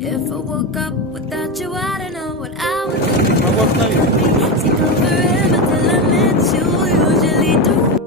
If I woke up without you, I don't know what I would do. Могу остановить. See through forever till I met you. Usually do